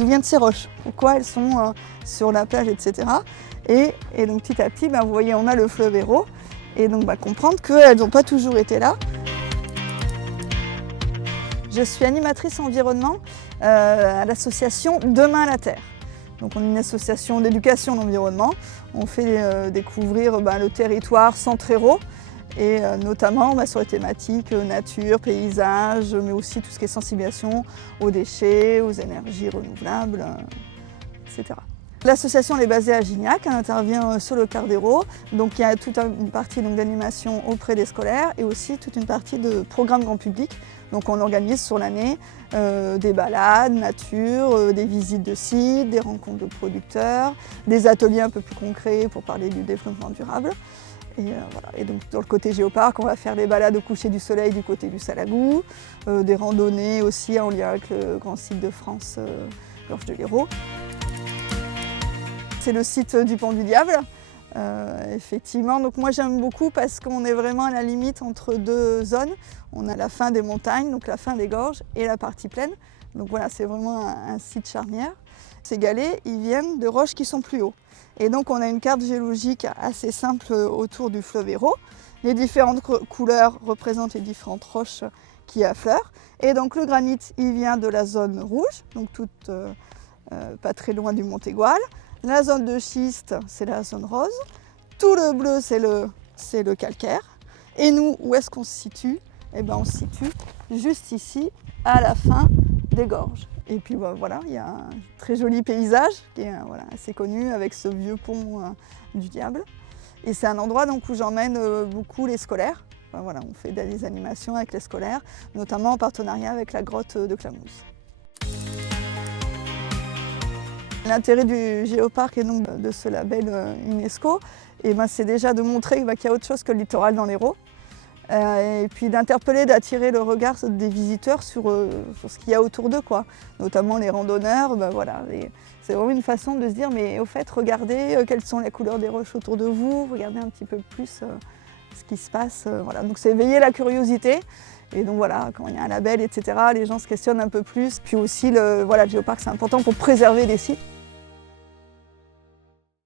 d'où viennent ces roches, pourquoi elles sont sur la plage, etc. Et donc petit à petit, vous voyez, on a le fleuve Hérault, et donc comprendre qu'elles n'ont pas toujours été là. Je suis animatrice environnement à l'association Demain la Terre. Donc on est une association d'éducation de l'environnement. On fait découvrir le territoire Centre Hérault, et notamment sur les thématiques nature, paysage, mais aussi tout ce qui est sensibilisation aux déchets, aux énergies renouvelables, etc. L'association est basée à Gignac, elle intervient sur le quart d'Hérault, donc il y a toute une partie d'animation auprès des scolaires et aussi toute une partie de programme grand public. Donc on organise sur l'année des balades, nature, des visites de sites, des rencontres de producteurs, des ateliers un peu plus concrets pour parler du développement durable. Et donc dans le côté géoparc, on va faire des balades au coucher du soleil du côté du Salagou, des randonnées aussi en lien avec le grand site de France, Gorge de l'Hérault. C'est le site du Pont du Diable, effectivement. Donc moi j'aime beaucoup parce qu'on est vraiment à la limite entre deux zones. On a la fin des montagnes, donc la fin des gorges, et la partie plaine. Donc voilà, c'est vraiment un site charnière. Ces galets, ils viennent de roches qui sont plus hauts. Et donc on a une carte géologique assez simple autour du fleuve Hérault. Les différentes couleurs représentent les différentes roches qui affleurent. Et donc le granit, il vient de la zone rouge, donc pas très loin du Montégoal. La zone de schiste, c'est la zone rose. Tout le bleu, c'est le calcaire. Et nous, où est-ce qu'on se situe? On se situe juste ici, à la fin des gorges. Et puis voilà, il y a un très joli paysage qui est assez connu avec ce vieux pont du Diable. Et c'est un endroit donc, où j'emmène beaucoup les scolaires. On fait des animations avec les scolaires, notamment en partenariat avec la grotte de Clamouze. L'intérêt du géoparc et donc de ce label UNESCO, c'est déjà de montrer qu'il y a autre chose que le littoral dans l'Hérault. Et puis d'interpeller, d'attirer le regard des visiteurs sur ce qu'il y a autour d'eux, notamment les randonneurs. C'est vraiment une façon de se dire, mais au fait, regardez quelles sont les couleurs des roches autour de vous, regardez un petit peu plus ce qui se passe. Donc c'est éveiller la curiosité. Et donc quand il y a un label, etc., les gens se questionnent un peu plus. Puis aussi, le géoparc, c'est important pour préserver des sites.